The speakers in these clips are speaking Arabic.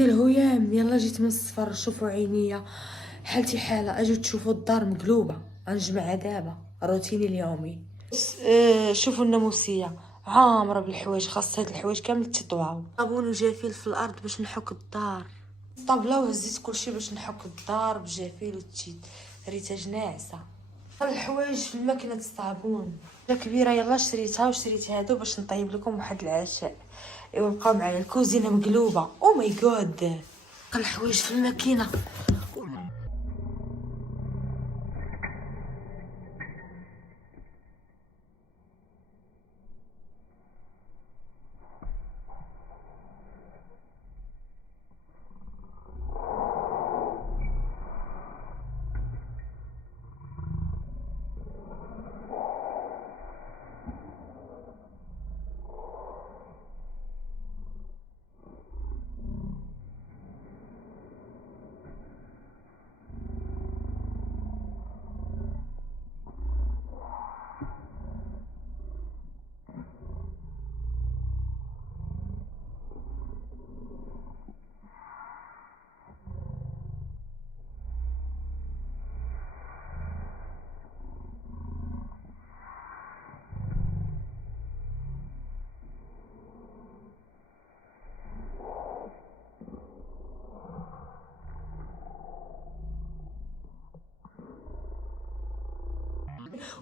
الهيام يلا جيت من السفر. شوفوا عينيا حالتي حاله، اجوا تشوفوا الدار مقلوبه. غنجمع دابا روتيني اليومي. شوفوا الناموسيه عامره بالحوايج، خاص هاد الحوايج كامل تطواو. صابون وجافيل في الارض باش نحك الدار. الطابله وهزيت كلشي باش نحك الدار بجافيل وتشيت ريتاج ناعسه. الحوايج في الماكينه الصابون كبيره، يلا شريتها وشريت هادو باش نطيب لكم واحد العشاء. ايوا بقاو معايا، الكوزينه مقلوبه. او ماي جاد، الحوايج في الماكينه.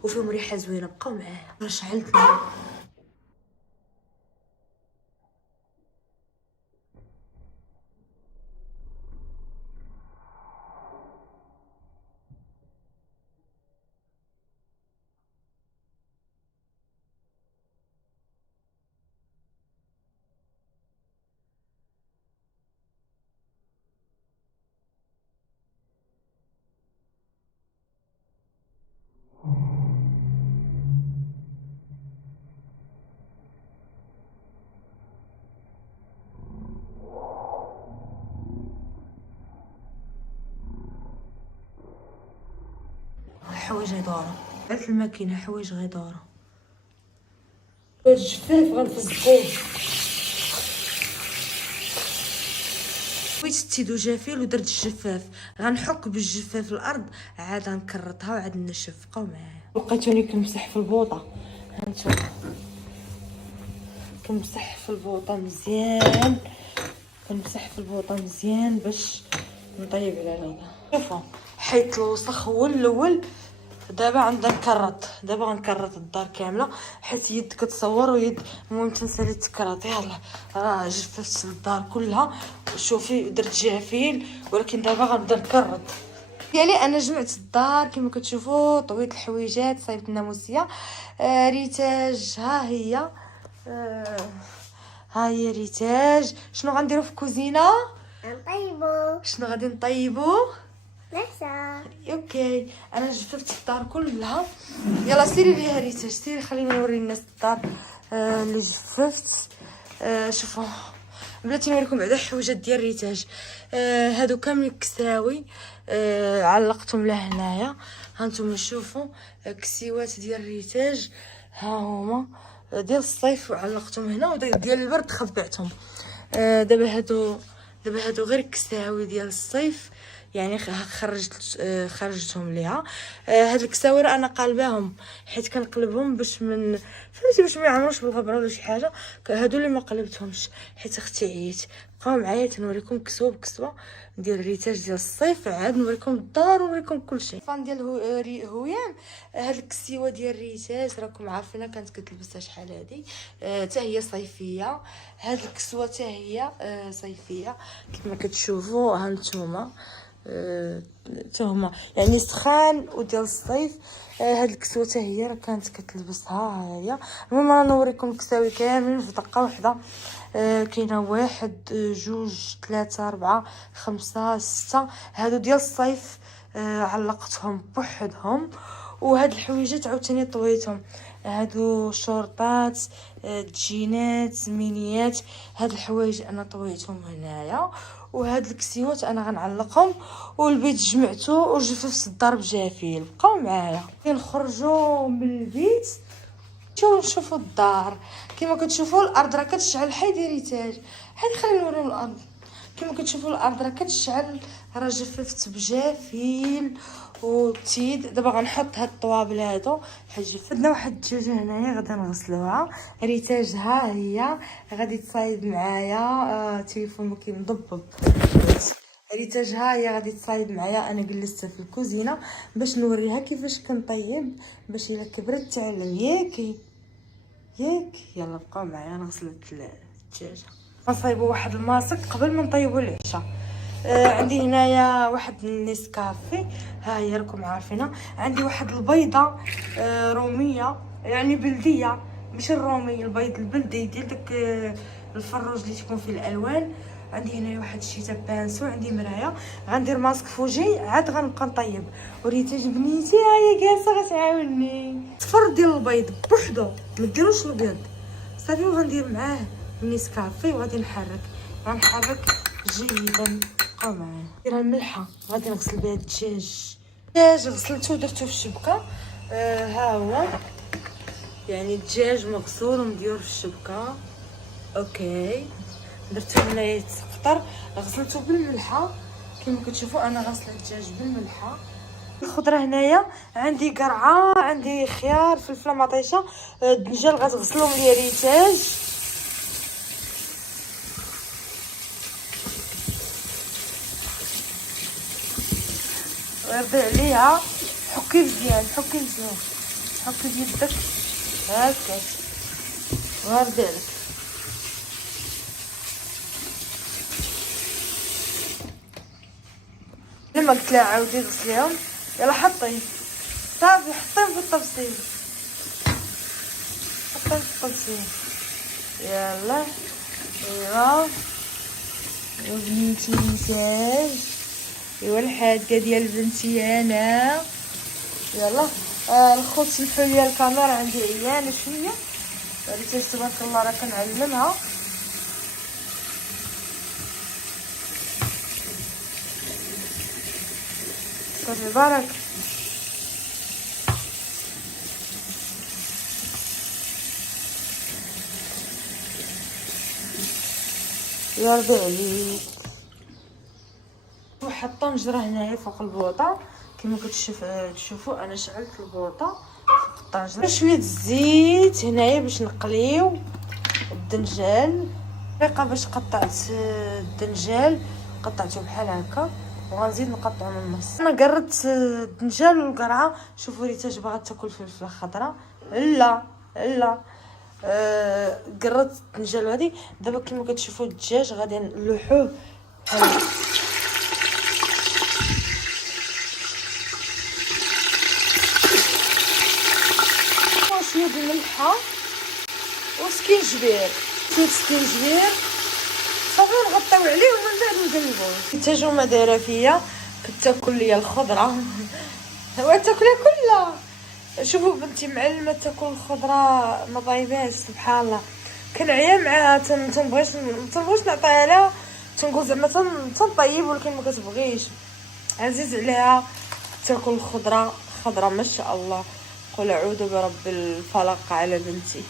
وفيهم ريحه زوينه، بقاو معايا. شعلت حوايج غداره. عرفت الماكينه حوايج غداره. الجفاف غنفزقوه. بغيت تيدو جافيل ودرت الجفاف، غنحك بالجفاف الارض، عاد غنكرطها وعاد نشف. بقاو معايا. لقيتوني كنمسح في البوطه، هانتوما كنمسح في البوطه مزيان، كنمسح في البوطه مزيان باش نطيب على هذا. شوفوا حيت الوسخ هو الاول. دابا عندنا نكرط، دابا غنكرط الدار كامله حيت يد كتصور ويد. المهم تنسالي تكرط. يلا راه جففت الدار كلها. شوفي درت جافيل، ولكن دابا غنبدا نكرط. ديالي انا جمعت الدار كما كتشوفوا، طويت الحويجات، صايبت الناموسيه. ريتاج ها هي. ها هي ريتاج. شنو غنديرو في الكوزينه؟ نطيبو. شنو غادي نطيبو؟ لسه. اوكي انا جففت الدار كلها. يلا سيري ليها ريتاج، سيري خليني نوري الناس الدار اللي جففت. شوفوا بلاتي نوريكم بعدا الحويجات ديال ريتاج. هادو كامل كساوي علقتهم لهنايا. هانتوما شوفوا كسيوات ديال ريتاج، ها هما ديال الصيف علقتهم هنا، وديال البرد خبعتهم. دابا هادو غير كساوي ديال الصيف، يعني خرجتهم ليها. هاد الكساور انا قالباهم حيت كنقلبهم باش فهمتي باش ما يعمروش بالغبره ولا شي حاجه. هادو اللي ما قلبتهمش حيت اختي عييت. بقاو معايا تنوريكم كسوه بكسوه ديال الريتاج ديال الصيف، عاد نوريكم الدار ونوريكم كلشي. فان ديال هويام. هاد الكسيوه ديال الريتاج راكم عارفينها، كانت كتلبسها شحال هادي. حتى هي صيفيه. هاد الكسوه حتى هي صيفيه كما كتشوفوا هانتوما. تهما يعني سخان وديال الصيف. هاد الكسوه حتى هي راه كانت كتلبسها، ها هي. المهم انا نوريكم الكساوي كاملين في دقه واحده. كاينه 1 2 3 4 5 6. هادو ديال الصيف علقتهم بوحدهم. وهاد الحويجات عاوتاني طويتهم. هادو شورطات، جينات، مينيات. هاد الحوايج انا طويتهم هنايا. وهاد الكسيوات انا غنعلقهم. والبيت جمعته وجففت الدار بجافيل. بقاو معايا كنخرجوا من البيت نشوفوا الدار. كما كتشوفوا الارض راه كتشعل. حيدي ريتاج، حيدي خلينا نوريو الارض. كما كتشوفوا الارض راه كتشعل، راه جففت بجافيل وتيد. دابا غنحط هاد الطوابل هادو حيت جفدنا واحد الدجاجه هنايا غادي نغسلوها. ريتاج ها هي غادي تصايب معايا. تليفون ما كيمضبب. ريتاج ها هي غادي تصايب معايا. انا جلست في الكوزينه باش نوريها كيفاش كنطيب باش الا كبرت تعلم. ياكي يلا بقاو معايا نغسل الدجاجه. غنصايبوا واحد الماسك قبل ما نطيبوا العشاء. عندي هنايا واحد النسكافي، ها هي راكم عارفينها. عندي واحد البيضه روميه يعني بلديه، ماشي الرومي، البيض البلدي ديال داك الفروج اللي تكون فيه الالوان. عندي هنا واحد الشيتا بانسو، عندي مرايه. غندير ماسك فوجي عاد غنبقى نطيب. وريتاج بنيتي ها هي جالسه غتعاوني. صفر ديال البيض بوحدو، ما ديروش الابيض صافي. وغندير معاه النسكافي وغادي غنحرك جيدا. بقاو معايا. نديرها الملحه غادي نغسل بها الدجاج غسلته ودرتو في الشبكه. ها هو يعني الدجاج مغسول ومديور في الشبكه. اوكي درتو هنايا يتسقطر، غسلته بالملحه. كما كتشوفوا انا غاسله الدجاج بالملحه. الخضره هنايا عندي قرعه، عندي خيار، فلفله مطيشه. الدنجال غتغسلهم ليا ريتاج. غيرضي عليها. حكي مزيان حكي بيدك هكا غيرضي عليك. لما قلت لها عاودي غسليهم يلا حطي صافي، حطيهم في الطبسيل، يلا. ايوا وبنيتي ريتاج، ايوا الحاجه ديال بنتي انا. يلا الخوت سمحوا لي الكاميرا عندي عيانه شويه. ريتاج تبارك الله راه كنعلمها. صافي بارك. يرضي عليك. واحد الطنجره هنايا فوق البوطه كما تشوفوا انا شعلت البوطه فوق الطنجره. شويه الزيت هنايا باش نقليو الدنجال. طريقه باش قطعت الدنجال قطعته بحال هكا وغنزيد نقطعو من النص. انا قررت الدنجال والقرعه. شوفوا ريتاج باغا تاكل فلفله خضراء. لا قررت الدنجال هادي. دابا كما كتشوفوا الدجاج غادي نلوحوه بحال شويه د الملحه وسكينجبير. سكينجبير صافي نغطيو عليه ومن بعد نقلبوه. ريتاج ما دايره فيا كتاكل ليا الخضره هو تاكلها كلها. شوفوا بنتي معلمه تاكل الخضره ما طايباش سبحان الله. كنعيا معاها تنبغيش نعطيها لها. تنقول زعما تنطيب ولكن ما كتبغيش. عزيز عليها تاكل الخضره خضره ما شاء الله. قل اعوذ برب الفلق على بنتي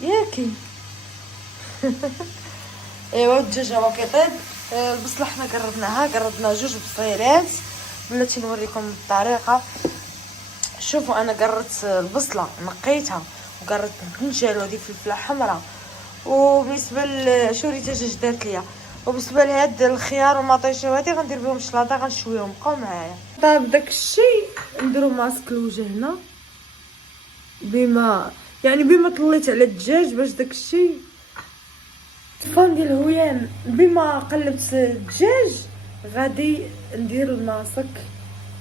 ياكي. ايوا الدجاج هو كيطيب. البصله حنا قردنا جوج بصيرات. بلاتي نوريكم الطريقه. شوفوا انا قررت البصله نقيتها وقررت الدنجال وهذه فلفله حمراء. وبالنسبه لشوريتاج اش دارت ليا. وبالنسبه لهاد الخيار والمطيشه وهذه غندير بهم شلاضه غنشويهم. بقاو معايا. طيب داك الشيء نديرو ماسك الوجه هنا بما طليت على الدجاج باش داك الشيء الطفان ديال الهويان. بما قلبت الدجاج غادي ندير الماسك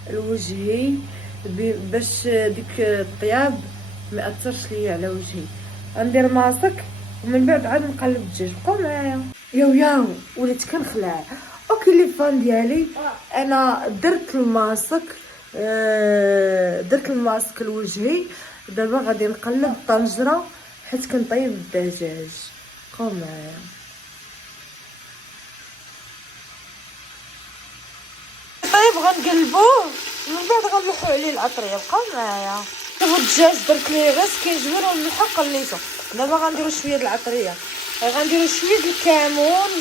الوجهي باش ديك الطياب ما اثرش ليا على وجهي. غندير ماسك ومن بعد عاد نقلب الدجاج. بقاو معايا. ياو وليت كنخلع. اوكي لي فان ديالي انا درت الماسك الوجهي. دابا غادي نقلب الطنجره حيت كنطيب الدجاج. بقاو معايا. طيب غنقلبوه من بعد غنلوحو عليه العطريه. بقاو معايا. شوفوا الدجاج درت ليه غير سكينجبير والملحه قليته. دابا غنديرو شويه د العطريه. غنديرو شويه د الكمون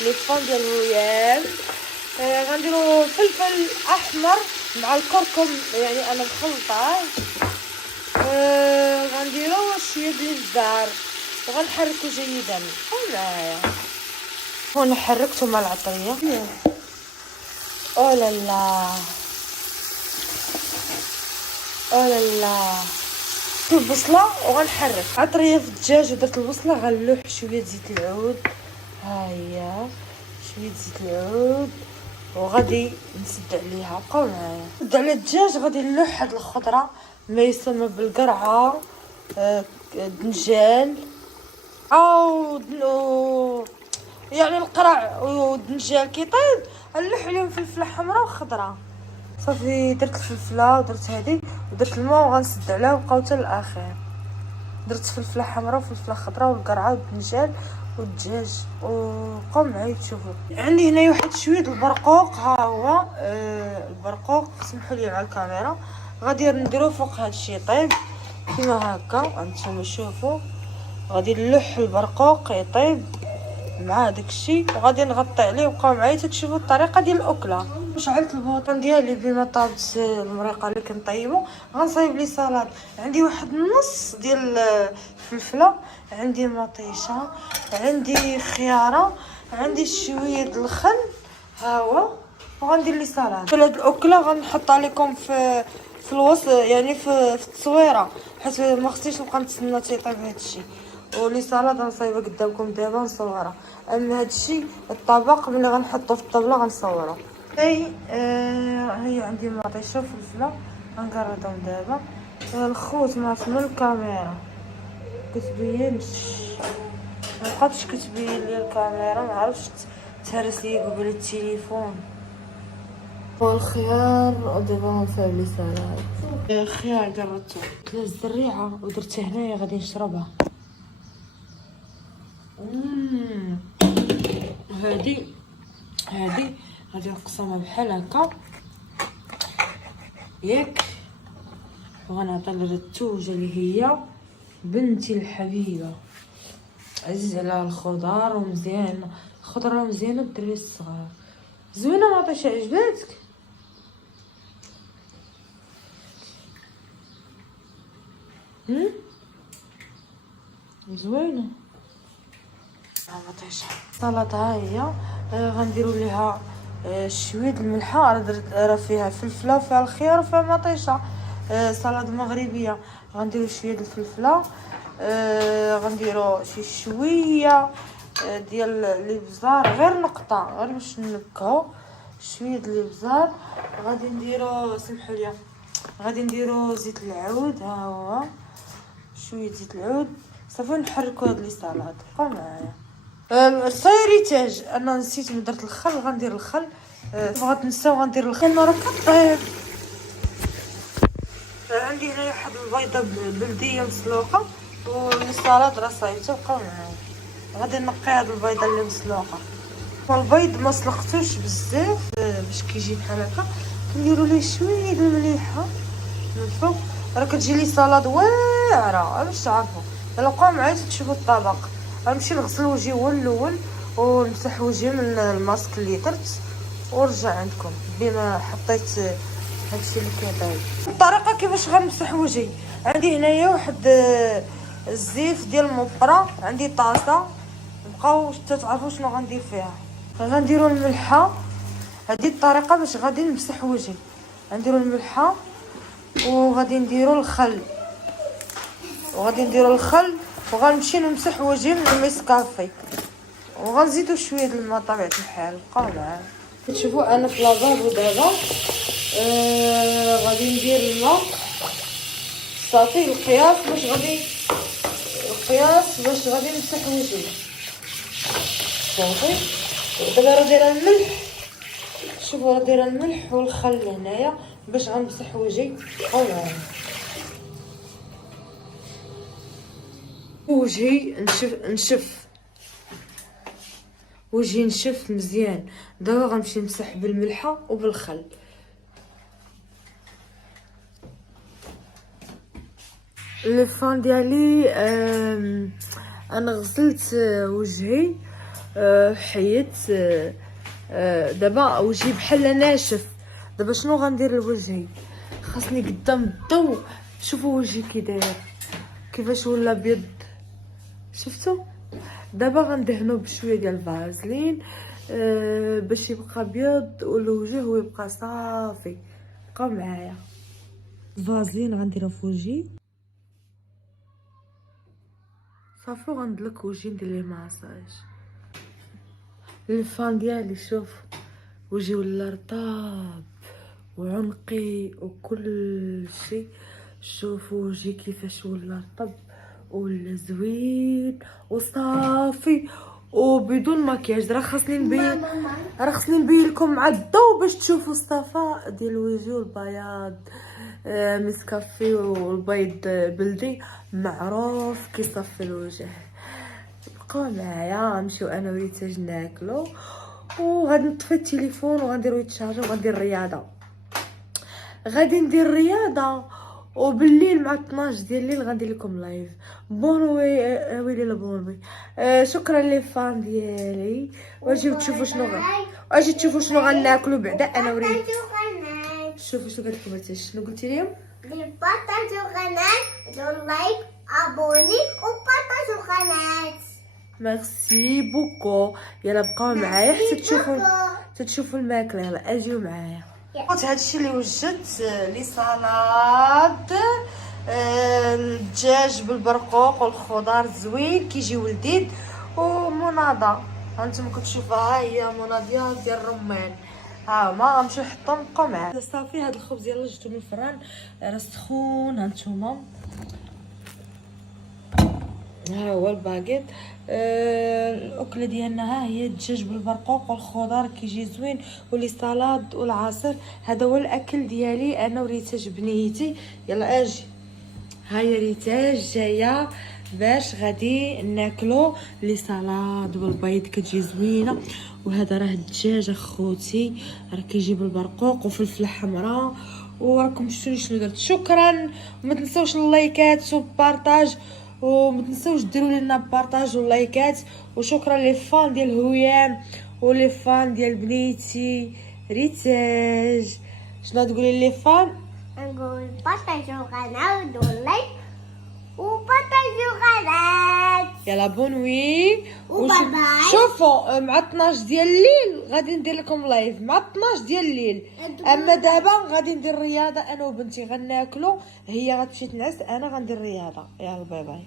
لي فون ديال الرويال. غنديرو فلفل احمر مع الكركم، يعني انا مخلطاه. غنديرو شويه ديال الزعتر وغنحركو جيدا. معايا هون حركته مع العطريه. او لا لا او لا لا. البصله وغنحرك عطريه في الدجاج ودرت البصله. غنلوح شويه زيت العود، ها هي شويه زيت العود وغادي نسد عليها. بقاو معايا. نسد على الدجاج غادي نلوح هاد الخضره ما يسمى بالقرعه، الدنجال او يعني القرع والدنجال كيطيب نلوح عليهم فلفله حمراء وخضراء. صافي درت الفلفله ودرت هذه ودرت الماء وغنسد عليها وبقاو حتى الاخر. درت فلفله حمراء وفلفله خضراء والقرعه والدنجال والدجاج وبقاو معايا تشوفوا. عندي هنايا واحد شويه البرقوق، ها هو البرقوق، سمحوا لي على الكاميرا. غادي نديرو فوق هذا الشيء يطيب كيما هكا. انتم شوفوا غادي نلوح البرقوق يطيب مع داك الشيء وغادي نغطي عليه. وبقاو معايا تشوفوا الطريقه ديال الاكله. شعلت البوطون ديالي بما طابت المريقه اللي كنطيبو. غنصايب لي سلطه. عندي واحد النص ديال الفلفله، عندي مطيشه، عندي خياره، عندي شويه د الخل، ها هو. وغندير لي سلطه. في هاد الاكله غنحطها لكم في الوسط، يعني في التصويره، حيت ما خصنيش نبقى نتسنى تيطيب هادشي. ولي سلطه غنصايبها قدامكم دابا نصورها. اما هادشي الطبق ملي غنحطو في الطبله غنصورو. هي عندي مطيشه وفلفله غنقرطهم دابا. الخوت معصم الكاميرا كتبينش، مبقاتش كتبين لي الكاميرا، معرفتش تهرس لي قبل التليفون. والخيار ودابا غنصايب لي سلطه. الخيار قرطته الزريعه ودرتها هنايا غادي نشربها. هادي غادي نقسمها بحال هكا ياك. وغنعطي للرتوجه اللي هي بنتي الحبيبه، عزيز على الخضار ومزيان، الخضره مزيانه الدراري الصغار. زوينه ما عطيش عجباتك؟ زوينه مطيشه. السلطه ها هي. غنديروا ليها شويه الملحه. راه فيها فلفله وفيها الخيار وفيها مطيشه. سلطه مغربيه. غنديروا شويه د الفلفله، غنديروا شويه ديال الابزار، غير نقطه غير باش ننكهو. شويه د الابزار. غادي نديروا سمحوا لي، غادي نديروا زيت العود، ها هو شويه زيت العود. صافي نحركوا هاد لي سلطه. بقاو معايا. السيريتاج انا نسيت من درت الخل. غندير الخل. بغات نساو غندير الخل. انا راه كطيب. عندي هنايا واحد البيضه بلديه مسلوقه والسلطه راه صايبته. بقاو معايا. غادي نقي هاد البيضه اللي مسلوقه. والبيض ما سلقتوش بزاف باش كيجي بحال هكا. كنديروا ليه شويه د المليحه من فوق. راه كتجي لي سلطه واعره باش تعرفوا. الا بقاو معايا تشوفوا الطبق. غنمشي نغسل وجهي هو الاول ونمسح وجهي من الماسك اللي درت ونرجع عندكم بما حطيت هادشي اللي كيطيب. الطريقه كيفاش غنمسح وجهي، عندي هنايا واحد الزيف ديال المبقره، عندي طاسه. بقاو تعرفوا شنو غندير فيها. غنديروا الملحه. هذه الطريقه باش غادي نمسح وجهي. غنديروا الملحه وغادي نديروا الخل وغنمشي نمسح وجهي من الميسكافي. وغنزيدوا شويه د الماء طبيعه الحال. بقاو معايا. كتشوفوا انا في لافابو دابا. غادي ندير الماء صافي القياس باش غادي نمسح وجهي صافي. دابا راه دايره الملح. شوفوا راه دايره الملح والخل هنايا باش غنمسح وجهي. بقاو معايا. وجهي نشف مزيان. دابا غنمشي نمسح بالملحه وبالخل. لي فان ديالي انا غسلت وجهي حيت دابا وجهي بحال ناشف. دابا شنو غندير لوجهي؟ خاصني قدام الضو. شوفوا وجهي كي داير كيفاش ولا ابيض، شفتوا؟ دابا غندهنو بشويه ديال الفازلين باش يبقى ابيض والوجه ويبقى صافي. بقاو معايا. الفازلين غنديرو في وجهي صافي، وغندلك وجهي ندير ليه ماساج. الفان ديالي شوف وجهي ولا رطاب وعنقي وكل شيء. شوفوا وجهي كيفاش ولا رطب ولا زوين وصافي وبدون مكياج. راه خاصني نبين لكم مع الضوء باش تشوفوا الصفاء ديال الوجه والبياض. مسكافي والبيض بلدي معروف كيصفي الوجه. بقاو معايا. نمشيو انا وريتاج ناكلو وغادي نطفي التليفون وغنديرو يتشارجا وغندير الرياضه. غادي ندير الرياضه وبالليل مع 12 ديال الليل غندير لكم لايف. ويلي لا بونوي. شكرا لي فان ديالي. واجيو تشوفوا شنو غناكلو بعدا انا وريت. شوفوا شنو قالت لكم شنو قلتي لهم؟ بارطاجيو القناة، ديروا لايك، ابوني وبارطاجيو القناة. ميرسي بوكو. يلا بقاو معايا حتى تشوفوا الماكله. يلا اجيو معايا. قلت هادشي اللي وجدت لي سلطه الدجاج بالبرقوق والخضار زوين كيجي ولذيذ ومناضه. هانتوما كتشوفوها هي مناضيه ديال الرمان. ها ما غنمشيو نحطهم. بقاو معايا. صافي هاد الخبز يلا جبتو من الفران راه سخون. هانتوما ها هو الباكيت. الاكله ديالنا ها هي الدجاج بالبرقوق والخضار كيجي زوين ولي سالاد والعصير. هذا هو الاكل ديالي انا وريتاج بنيتي. يلا اجي. ها هي ريتاج جايه باش غادي ناكلو لي سالاد والبيض كتجي زوينه. وهذا راه الدجاج اخوتي راه كيجي بالبرقوق وفلفله حمراء. وراكم شفتوني درت. شكرا. وما تنساوش اللايكات والبارطاج وما تنساوش ديروا لنا بارطاج ولايكات. وشكرا لي فان ديال هيام ولي فان ديال بنيتي ريتاج. شنو تقولي لي فان؟ نقول بارطاجيو القناة وديروا لايك وبارطاجيو القناة. يلا بونوي وباي باي. شوفوا مع 12 ديال الليل غادي ندير لكم لايف مع 12 ديال الليل. اما دابا غادي ندير رياضه انا وبنتي غناكلو. هي غتمشي تنعس انا غندير رياضه. يلا باي باي.